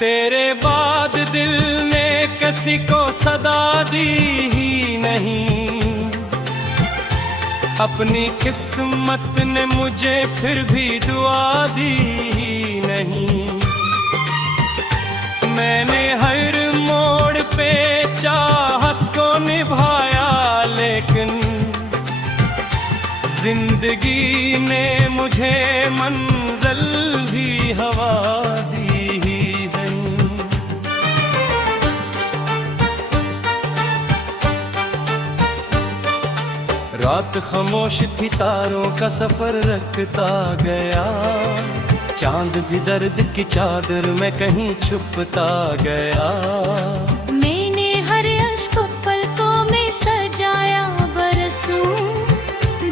तेरे बाद दिल ने किसी को सदा दी ही नहीं, अपनी किस्मत ने मुझे फिर भी दुआ दी ही नहीं। मैंने हर मोड़ पे चाहत को निभाया, लेकिन जिंदगी ने मुझे मंजिल भी हवा दी ही नहीं। रात खामोश थी, तारों का सफर रखता गया, चांद भी दर्द की चादर में कहीं छुपता गया। मैंने हर अश्क पलकों में सजाया बरसों,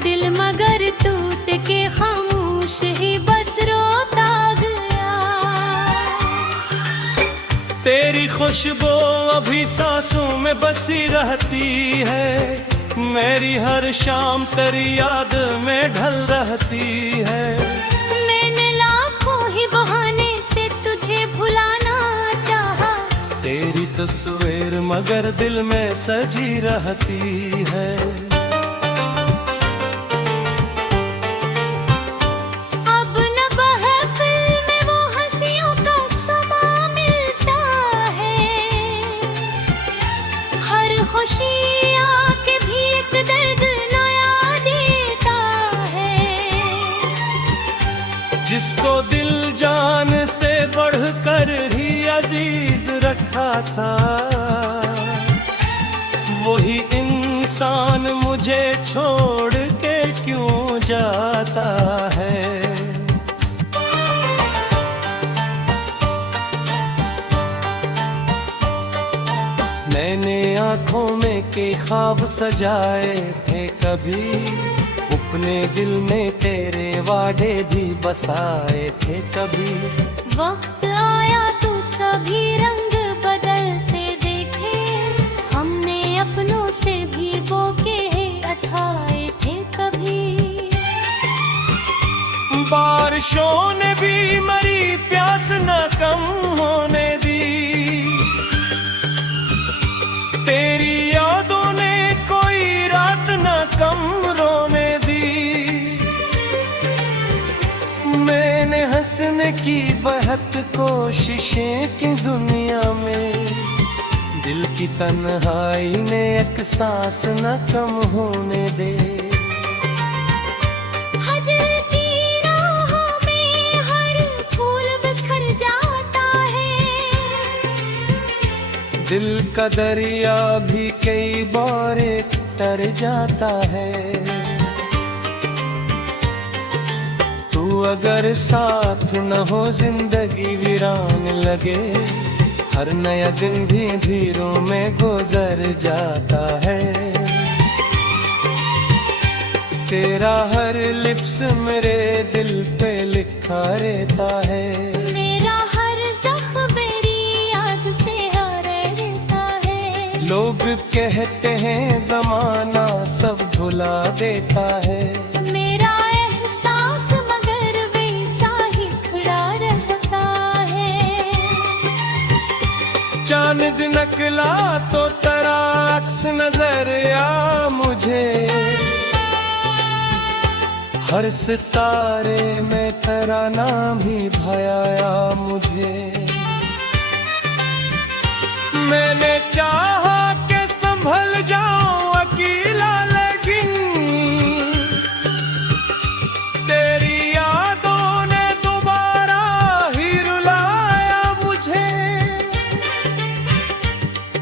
दिल मगर टूट के खामोश ही बस रोता गया। तेरी खुशबू अभी सांसों में बसी रहती है, मेरी हर शाम तेरी याद में ढल रहती है। मैंने लाखों ही बहाने से तुझे भुलाना चाहा, तेरी तस्वीर मगर दिल में सजी रहती है। अब न महफिल में वो हंसियों का समा मिलता है, हर खुशी आके भी एक दर्द नया देता है। जिसको दिल जान से बढ़कर ही अजीज रखा था, वही इंसान मुझे छोड़ के क्यों जाता है। मैंने आँखों में के ख्वाब सजाए थे कभी, अपने दिल में तेरे वादे भी बसाए थे कभी। वक्त आया तो सभी रंग बदलते देखे, हमने अपनों से भी वो के उठाए थे कभी। बारिशों ने भी मरी प्यास न कम होने दी, तेरी यादों ने कोई रात न कम रोने दी। मैंने हंसने की बहुत कोशिशें की दुनिया में, दिल की तन्हाई ने एक सांस न कम होने दे। हजर की राहों में हर फूल बिखर जाता है, दिल का दरिया भी कई बार तर जाता है। तू अगर साथ न हो जिंदगी वीरान लगे, हर नया दिन भी धीरों में गुजर जाता है। तेरा हर लिप्स मेरे दिल पे लिखा रहता है, मेरा हर जख्म मेरी याद से हरे रहता है। लोग कहते हैं जमाना सब भुला देता है, मेरा एहसास मगर वैसा ही खड़ा रहता है। चांद निकला तो तेरा अक्स नजर आ मुझे, हर सितारे में तेरा नाम ही भाया मुझे। मैंने चाहा कि संभल जाऊं अकेला, लेकिन तेरी यादों ने दोबारा ही रुलाया मुझे।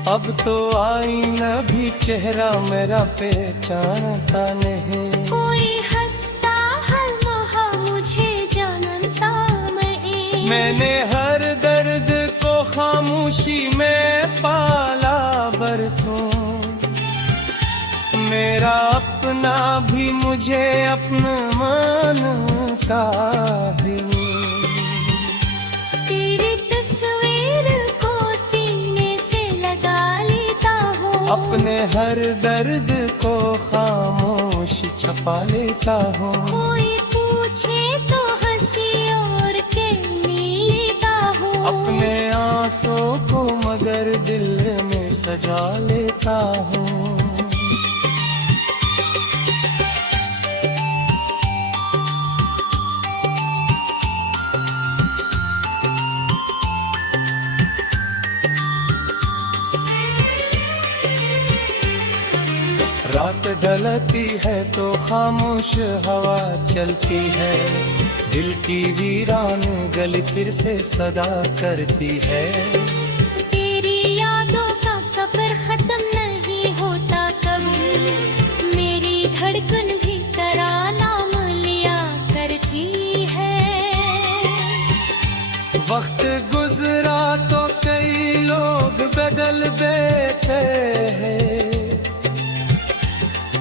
अब तो आईना भी चेहरा मेरा पहचानता नहीं, कोई हंसता हर मोहा मुझे जानता मैं। मैंने हर दर्द को खामोशी में पाला बरसों, मेरा अपना भी मुझे अपना मानता ही नहीं। तेरी तस्वीर को सीने से लगा लेता हूँ, अपने हर दर्द को खामोश छपा लेता हूँ। कोई पूछे तो हंसी और के लेता हूँ, अपने सांसों को मगर दिल में सजा लेता हूँ। रात ढलती है तो खामोश हवा चलती है, दिल की वीरान गली फिर से सदा करती है। तेरी यादों का सफर खत्म नहीं होता कभी, मेरी धड़कन भी तेरा नाम लिया करती है। वक्त गुजरा तो कई लोग बदल बैठे हैं,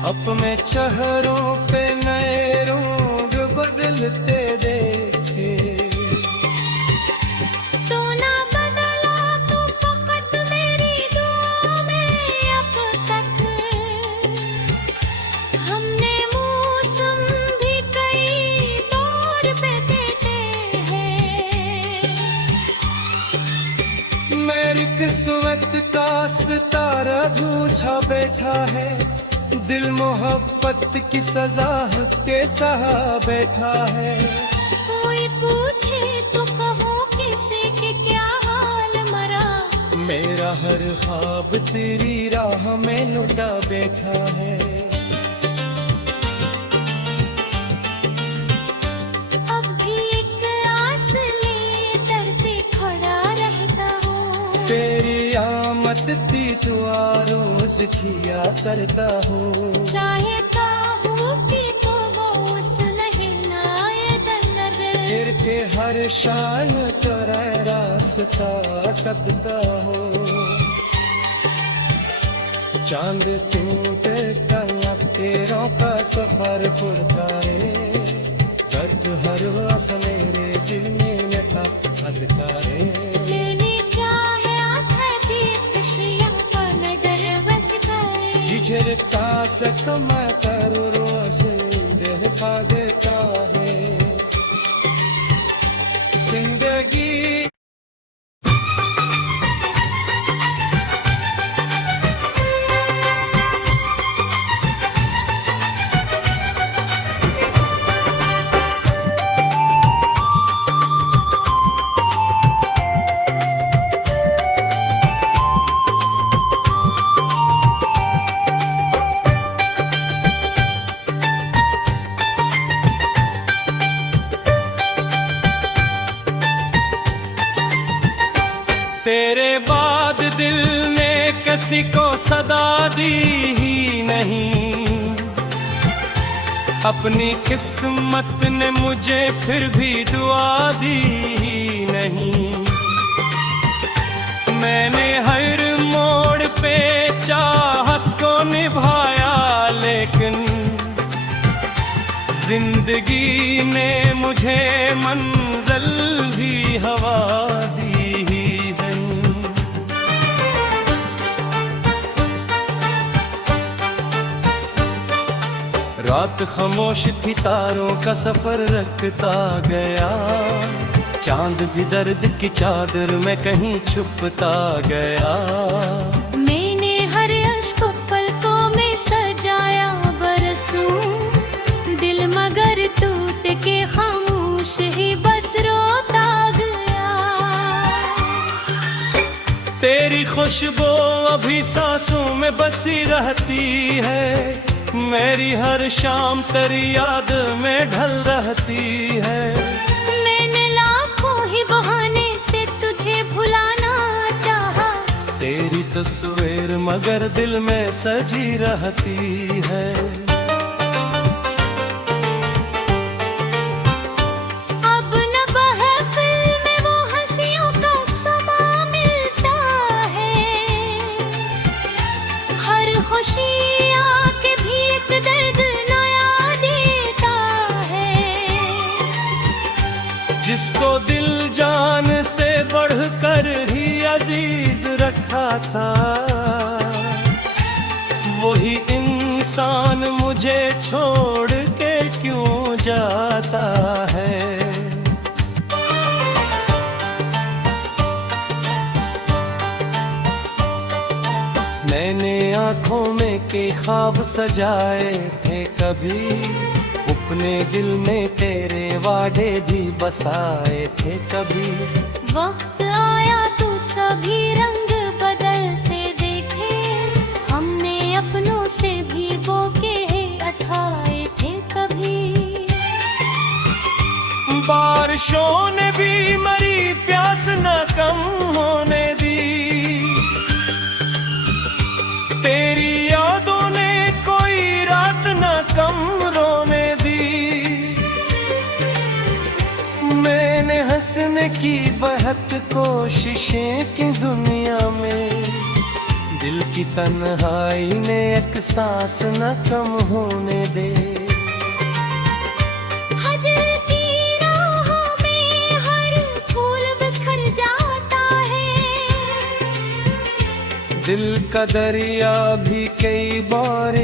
अपने चेहरों पे नए रंग बदलते देखे। तू ना बदला तू फकत मेरी दुआ में अब तक, हमने मौसम भी कई तौर पे देते हैं। मेरी किस्मत का सितारा बूझा बैठा है, दिल मोहब्बत की सजा हंस के सहा बैठा है। कोई पूछे तो कहो किसे कि क्या हाल मरा, मेरा हर ख्वाब तेरी राह में लुटा बैठा है। अब भी एक आस लिए दर पे खड़ा रहता हूँ, तेरी आमद की दुआ रोज किया करता हूँ। चाहता हूँ कि तो वो उस नहीं आए दर, फिर के हर शान तेरा रास्ता तकता हो। चांद टूटे टंगा तेरों का सफर पुरकारे, दर्द हर वस मेरे दिल में था अधकारे। लेनी चाहे आंखें भी खुशियाँ का नजर बस करे, जिझरता से तो मैं करूँ रोज दिल का देता है जिंदगी। तेरे बाद दिल ने किसी को सदा दी ही नहीं, अपनी किस्मत ने मुझे फिर भी दुआ दी ही नहीं। मैंने हर मोड़ पे चाहत को निभाया, लेकिन जिंदगी ने मुझे मंजिल भी हवा दी ही है। रात खामोश थी, तारों का सफर रखता गया, चांद भी दर्द की चादर में कहीं छुपता गया। मैंने हर अश्क को पलकों में सजाया बरसों, दिल मगर टूट के खामोश ही बस रोता गया। तेरी खुशबू अभी सांसों में बसी रहती है, मेरी हर शाम तेरी याद में ढल रहती है। मैंने लाखों ही बहाने से तुझे भुलाना चाहा, तेरी तस्वीर मगर दिल में सजी रहती है। अब न महफिल में वो हंसियों का समा मिलता है, हर खुशी आके भी एक दर्द नया देता है। जिसको दिल जान से बढ़कर ही अजीज रखा था, वही इंसान मुझे छोड़ के क्यों जाता है। आँखों में के ख्वाब सजाए थे कभी, अपने दिल में तेरे वादे भी बसाए थे कभी। वक्त आया तो सभी रंग बदलते देखे, हमने अपनों से भी वो के अठाए थे कभी। बारिशों ने भी मरी प्यास न कम होने दी, तेरी यादों ने कोई रात न कम रोने दी। मैंने हंसने की बहुत कोशिशें की दुनिया में, दिल की तन्हाई ने एक सांस न कम होने दे। हजर की राहों में हर फूल बिखर जाता है, दिल का दरिया भी कई बार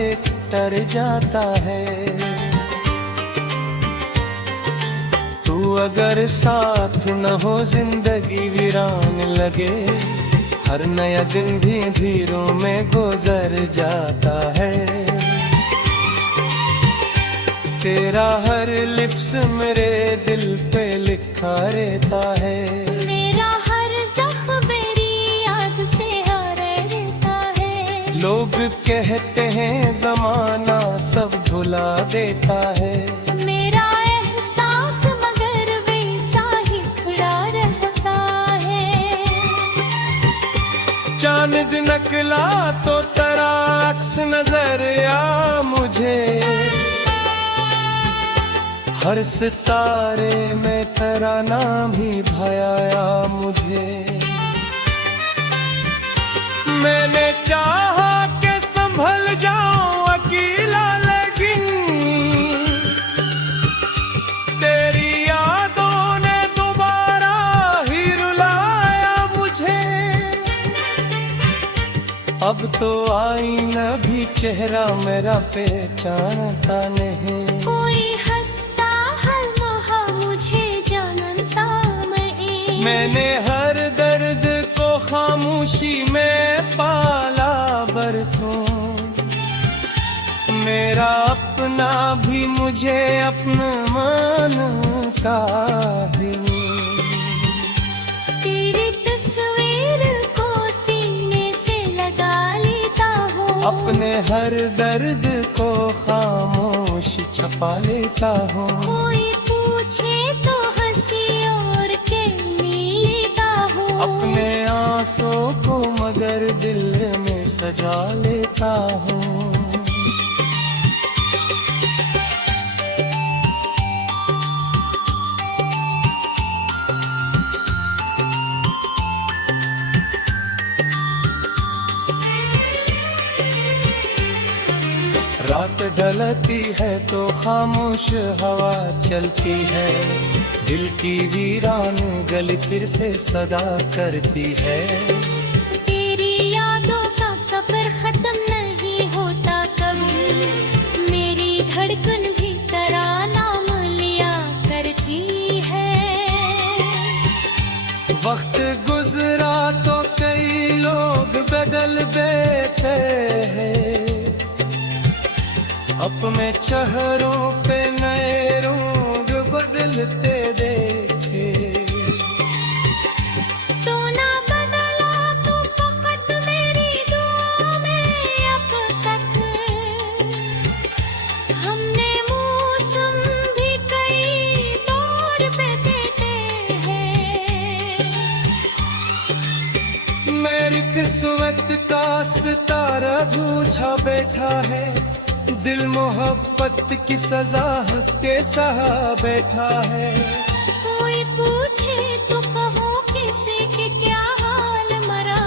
तर जाता है। तू अगर साथ न हो जिंदगी वीरान लगे, हर नया दिन भी धीरों में गुजर जाता है। तेरा हर लिप्स मेरे दिल पे लिखा रहता है, मेरा हर जख्म मेरी याद से हरे रहता है। लोग कहते हैं जमाना सब भुला देता है, मेरा एहसास मगर वैसा ही खड़ा रहता है। चांद निकला तो तेरा अक्स नजर आ मुझे, हर सितारे में तेरा नाम ही भाया मुझे। मैंने चाहा कि संभल जाऊं अकेला, लेकिन तेरी यादों ने दोबारा ही रुलाया मुझे। अब तो आईना भी चेहरा मेरा पहचानता नहीं, कोई हंसता हर वहाँ मुझे जानता मैं। मैंने हर दर्द को खामोशी में पाला बरसों, मेरा अपना भी मुझे अपना मानता ही। तेरी तस्वीर को सीने से लगा लेता हूँ, अपने हर दर्द को खामोश छपा लेता हूँ। कोई पूछे तो हंसी और के लेता हूँ, अपने आंसू को मगर दिल में सजा लेता हूँ। रात ढलती है तो खामोश हवा चलती है, दिल की वीरान गली फिर से सदा करती है। तेरी यादों का सफर खत्म नहीं होता कभी, मेरी धड़कन भी तेरा नाम लिया करती है। वक्त गुजरा तो कई लोग बदल बैठे हैं, अपने चेहरों पे नए रंग बदलते देखे। तो ना बदला तो फकत मेरी दुआ में अब तक, हमने मौसम भी कई दौर पे देते हैं। मेरी किस्मत का सितारा बूझा बैठा है, दिल मोहब्बत की सजा हंस के सहा बैठा है। कोई पूछे तो कहो किसे कि क्या हाल मरा,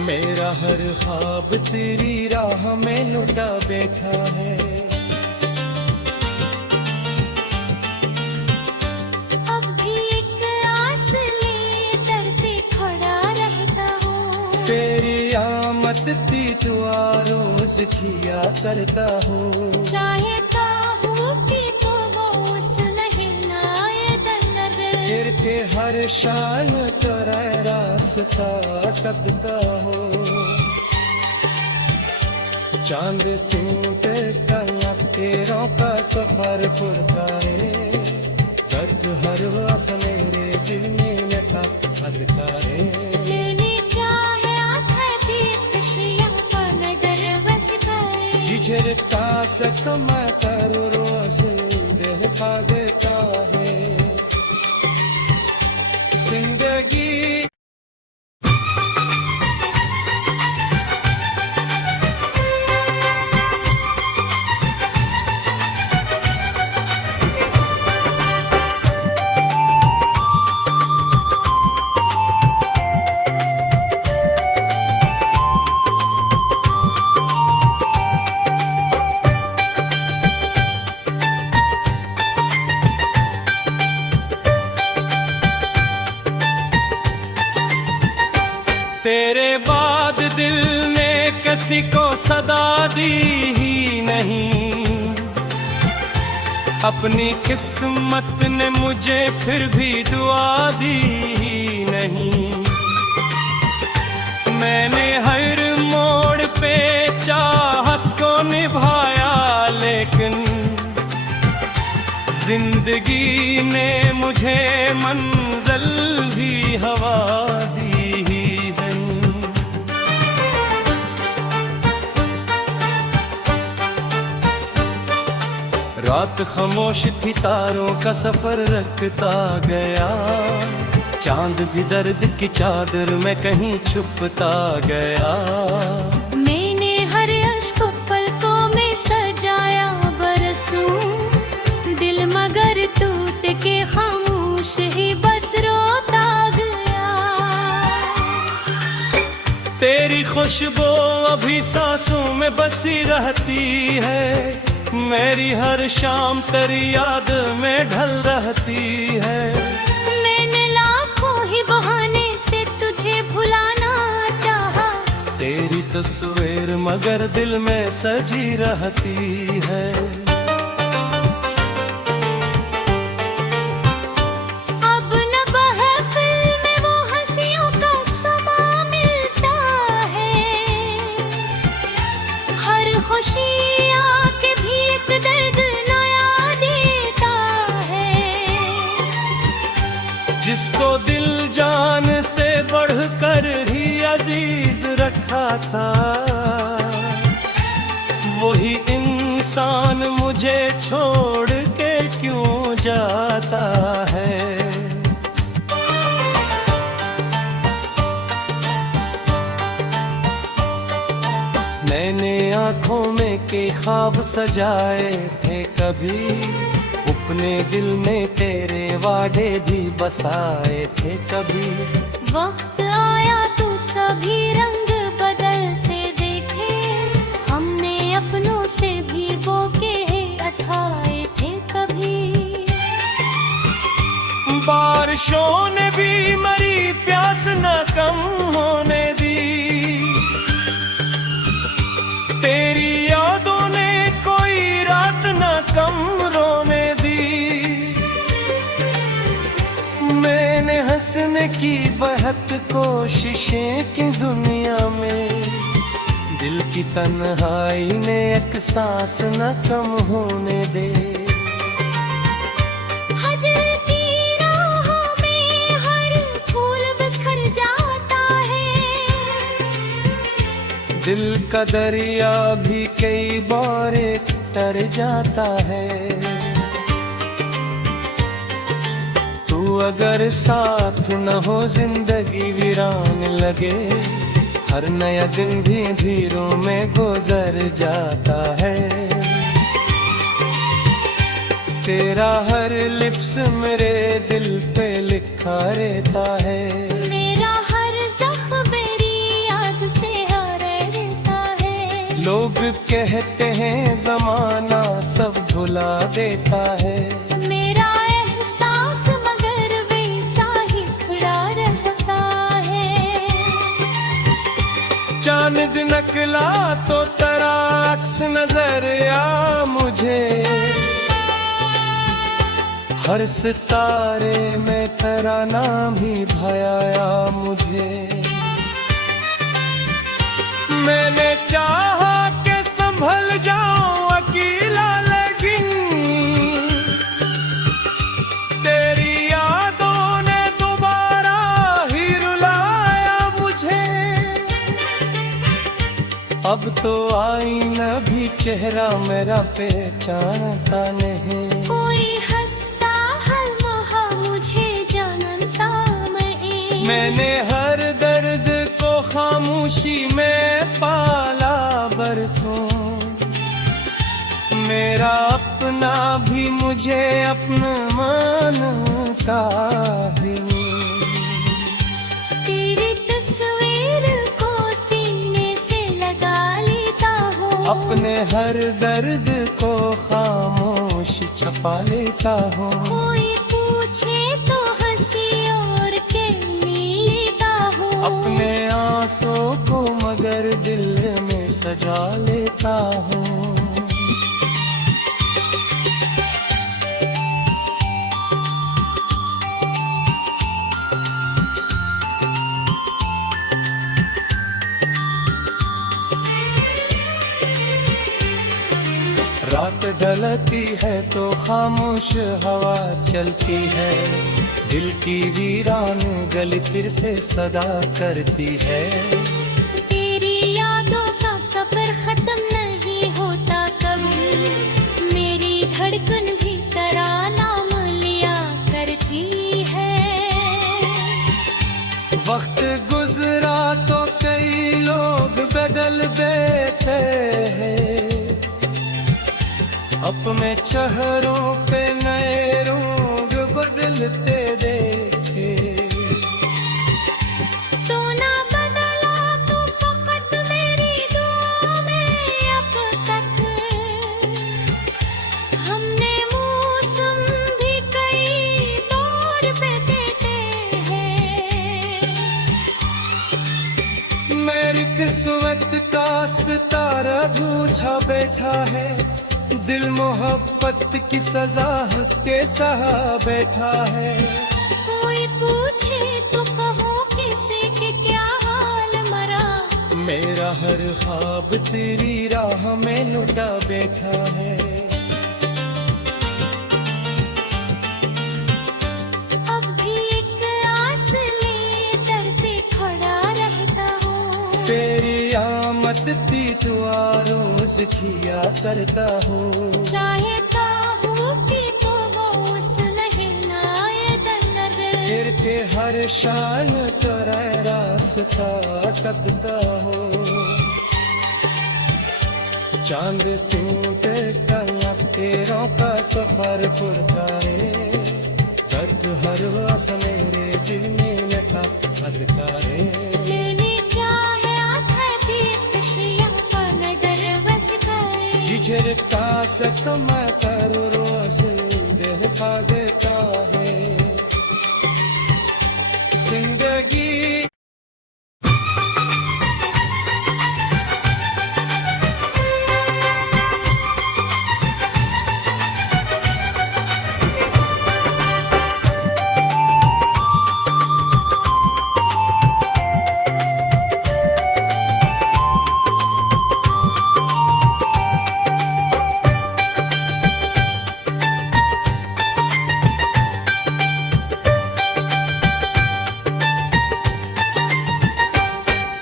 मेरा हर ख्वाब तेरी राह में लुटा बैठा है। अब भी एक आस लिए दर पे खड़ा रहता हूँ, तेरी आमद की दुआ रोज किया करता हूँ। चाहता हूँ कि तो वो उस लहलाए दर, फिर के हर शान तेरा रास्ता तकता हो। चांद टूटे कला तेरों का सफर पुरकारे दर्द हर वस मेरे दिल में था हरकारे लेने चाहे आखती खुशियां का नगर बस पाए जिझरता से तो मैं कर रोज दिल का देता है जिंदगी तेरे बाद दिल ने किसी को सदा दी ही नहीं अपनी किस्मत ने मुझे फिर भी दुआ दी ही नहीं मैंने हर मोड़ पे चाहत को निभाया लेकिन जिंदगी ने मुझे मंजिल भी हवा दी रात खामोश थी तारों का सफर रखता गया चांद भी दर्द की चादर में कहीं छुपता गया मैंने हर अश्क पलकों में सजाया बरसों दिल मगर टूट के खामोश ही बस रोता गया तेरी खुशबू अभी सांसों में बसी रहती है मेरी हर शाम तेरी याद में ढल रहती है मैंने लाखों ही बहाने से तुझे भुलाना चाहा तेरी तस्वीर मगर दिल में सजी रहती है अब न महफिल में वो हंसियों का समा मिलता है हर खुशी जिसको दिल जान से बढ़कर ही अजीज रखा था वही इंसान मुझे छोड़ के क्यों जाता है मैंने आँखों में के ख्वाब सजाए थे कभी अपने दिल में तेरे वादे भी बसाए थे कभी वक्त आया तो सभी रंग बदलते देखे हमने अपनों से भी वो के अठाए थे कभी बारिशों ने भी मरी प्यास न कम होने दी तेरी यादों ने कोई रात न कम रोने मैंने हंसने की बहुत कोशिशें की दुनिया में दिल की तन्हाई ने एक सांस न कम होने दे हजर की राहों में हर फूल बिखर जाता है दिल का दरिया भी कई बार तर जाता है तू अगर साथ न हो जिंदगी वीरान लगे हर नया दिन भी धीरों में गुजर जाता है तेरा हर लिप्स मेरे दिल पे लिखा रहता है मेरा हर जख्म मेरी याद से रहता है लोग कहते हैं जमाना सब भुला देता है मेरा एहसास मगर वैसा ही खड़ा रहता है चांद नकला तो तेरा अक्स नजर आ मुझे हर सितारे में तेरा नाम ही भाया मुझे मैंने चाहा के अब तो आईना भी चेहरा मेरा पहचानता नहीं। कोई हंसता हर मोहा मुझे जानता मैं। मैंने हर दर्द को खामोशी में पाला बरसों। मेरा अपना भी मुझे अपना मानता ही नहीं। तेरी तस्वीर को सीने से लगा लेता हूँ। अपने हर दर्द को खामोश छपा लेता हूँ। कोई पूछे तो हंसी और कहने लेता हूँ। अपने आंसू को मगर दिल में सजा लेता हूँ। रात ढलती है तो खामोश हवा चलती है। दिल की वीरान गली फिर से सदा करती है। तेरी यादों का सफर खत्म नहीं होता कभी। मेरी धड़कन भी तेरा नाम लिया करती है। वक्त गुजरा तो कई लोग बदल बैठे हैं। अपने चेहरों पे नए रंग बदलते देखे। तो ना बदला तो फकत मेरी दुआ में अब तक। हमने मौसम भी कई तौर पे देते हैं। मेरी किस्मत का सितारा बूझा बैठा है। दिल मोहब्बत की सजा हंस के सहा बैठा है। कोई पूछे तो कहो किसे कि क्या हाल मरा। मेरा हर ख्वाब तेरी राह में लुटा बैठा है। अब भी एक आस लिए दर पे खड़ा रहता हूँ। तेरी आमद की दुआ रोज किया करता हूँ। चाहता हूँ कि तो वो उस लहलाए दर। फिर के हर शान तेरा रास्ता तकता हूँ। चांद टूटे कला तेरों का सफर पुरकारे। दर्द हर वास मेरे दिल में लगा भरकारे। लेनी चाहे आँखें भी खुशियाँ का नगर बस गए। जिजर का सकमा कर रोज दिल का देता है जिंदगी।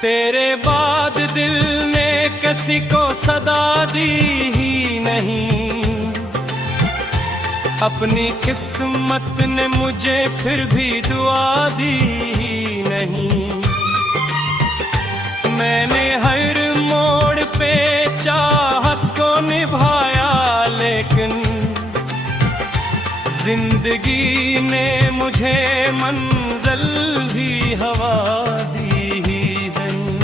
तेरे बाद दिल ने किसी को सदा दी ही नहीं। अपनी किस्मत ने मुझे फिर भी दुआ दी ही नहीं। मैंने हर मोड़ पे चाहत को निभाया लेकिन जिंदगी ने मुझे मंजिल भी हवा दी ही नहीं।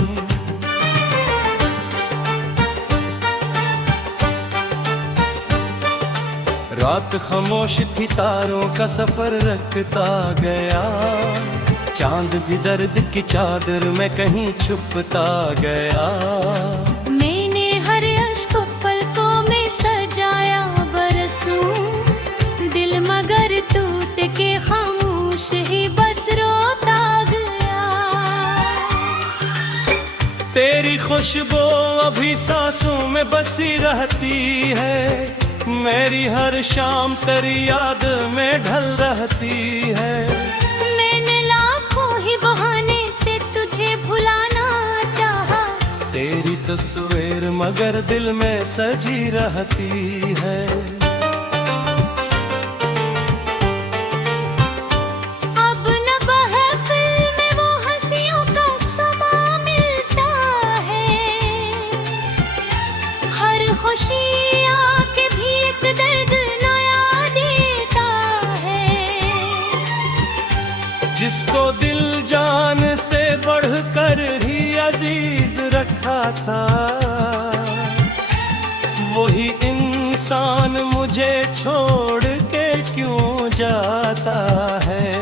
रात खामोश थी तारों का सफर रखता गया। चांद भी दर्द की चादर में कहीं छुपता गया। मैंने हर अश्क पलकों में सजाया बरसों। दिल मगर टूट के खामोश ही बस रोता गया। तेरी खुशबू अभी सांसों में बसी रहती है। मेरी हर शाम तेरी याद में ढल रहती है। मैंने लाखों ही बहाने से तुझे भुलाना चाहा। तेरी तस्वीर मगर दिल में सजी रहती है। अब न महफिल में वो हंसियों का समा मिलता है, हर खुशी आके भी एक दर्द नया देता है। जिसको दिल जान से बढ़कर ही अजीज रखा था, वही इंसान मुझे छोड़ के क्यों जाता है।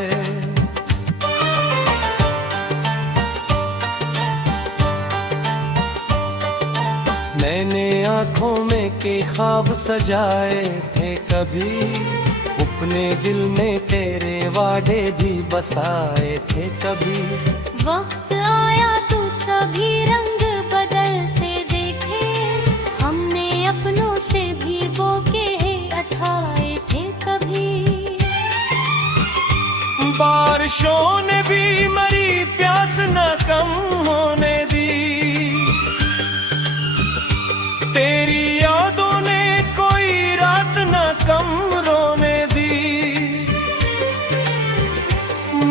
मैंने आँखों में के ख्वाब सजाए थे कभी, अपने दिल में तेरे वादे भी बसाए थे कभी। वक्त आया तो सभी रंग बदलते देखे, हमने अपनों से भी वो के अठाए थे कभी। बारिशों ने भी मरी प्यास न कम होने दी, तेरी यादों ने कोई रात न कम रोने दी।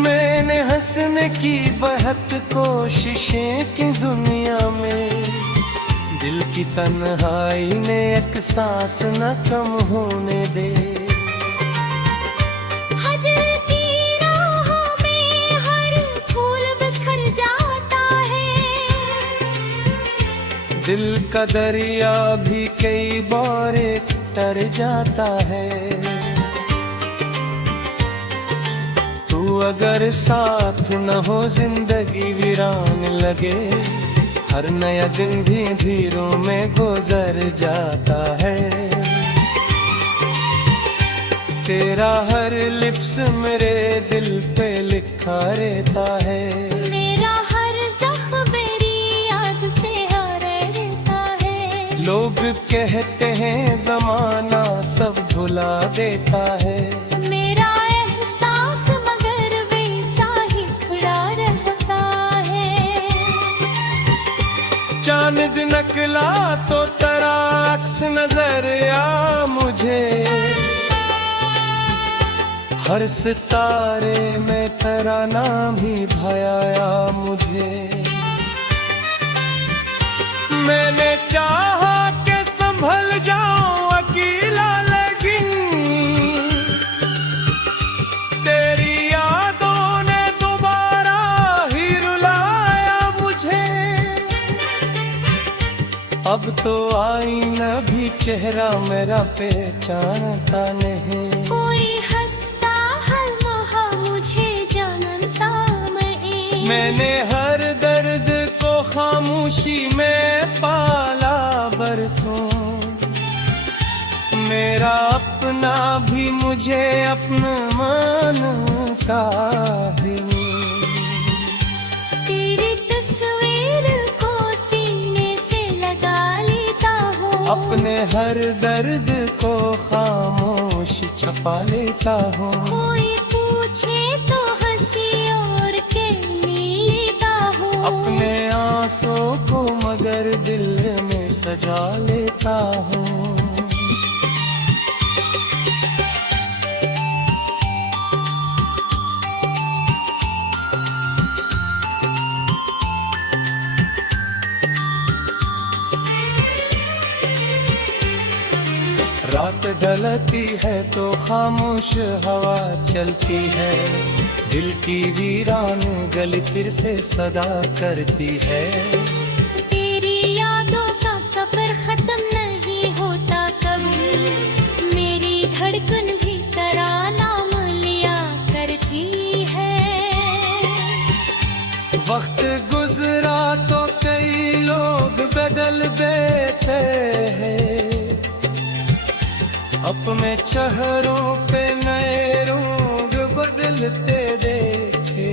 मैंने हंसने की बहुत कोशिशें की दुनिया में, दिल की तन्हाई ने एक सांस न कम होने दे। हजर की राहों में हर फूल बिखर जाता है, दिल का दरिया भी कई बार तर जाता है। तू अगर साथ न हो जिंदगी वीरान लगे, हर नया दिन भी धीरों में गुजर जाता है। तेरा हर लिप्स मेरे दिल पे लिखा रहता है, मेरा हर जख्म मेरी याद से रहता है। लोग कहते हैं जमाना सब भुला देता है, मेरा एहसास मगर वैसा ही खड़ा रहता है। चांद निकला तो तेरा अक्स नजर आ मुझे, हर सितारे में तेरा नाम ही भाया मुझे। मैंने चाहा कि संभल जाऊं अकेला, लेकिन तेरी यादों ने दोबारा ही रुलाया मुझे। अब तो आईना भी चेहरा मेरा पहचानता नहीं, कोई हंसता हर मोहा मुझे जानता मैं। मैंने हर दर्द को खामोशी में पाला बरसों, मेरा अपना भी मुझे अपना मानता ही नहीं। तेरी तस्वीर को सीने से लगा लेता हूँ, अपने हर दर्द को खामोश छपा लेता हूँ। कोई पूछे तो हंसी और के लेता हूँ, अपने आंसू को मगर दिल में सजा लेता हूँ। रात ढलती है तो खामोश हवा चलती है, दिल की वीरान गली फिर से सदा करती है। तेरी यादों का सफर खत्म नहीं होता कभी, मेरी धड़कन भी तेरा नाम लिया करती है। वक्त गुजरा तो कई लोग बदल बैठे हैं, अपने चेहरों पे नए रंग बदलते देखे।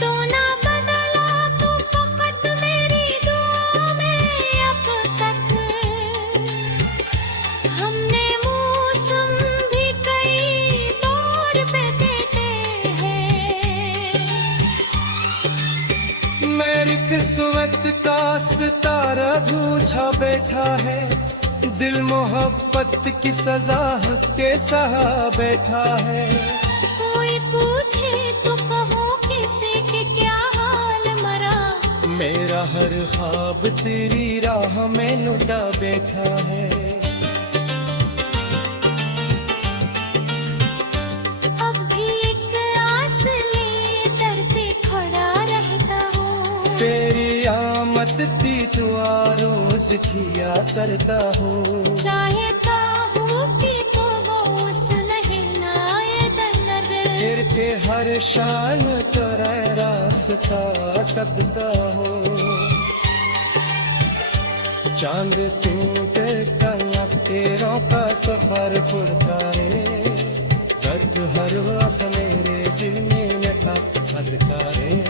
तो ना बदला तो फकत मेरी दुआ में अब तक, हमने मौसम भी कई तौर पे देते हैं। मैं लिख किस्मत का सितारा बूझा बैठा है, दिल मोहब्बत की सजा हंस के सहा बैठा है। कोई पूछे तो कहो किसे कि क्या हाल मरा, मेरा हर ख्वाब तेरी राह में लुटा बैठा है। अब भी एक आस लिए दर पे खड़ा रहता हूँ, तेरी आमद की दुआ रोज किया करता हूँ। चाहता हूँ कि तो वो उस नहीं नाए दर, फिर के हर शान तेरा रास्ता तकता हो। चांद टूटे कला तेरों का सफर पुरकारे, दर्द हर वास मेरे दिल में का हर कारे।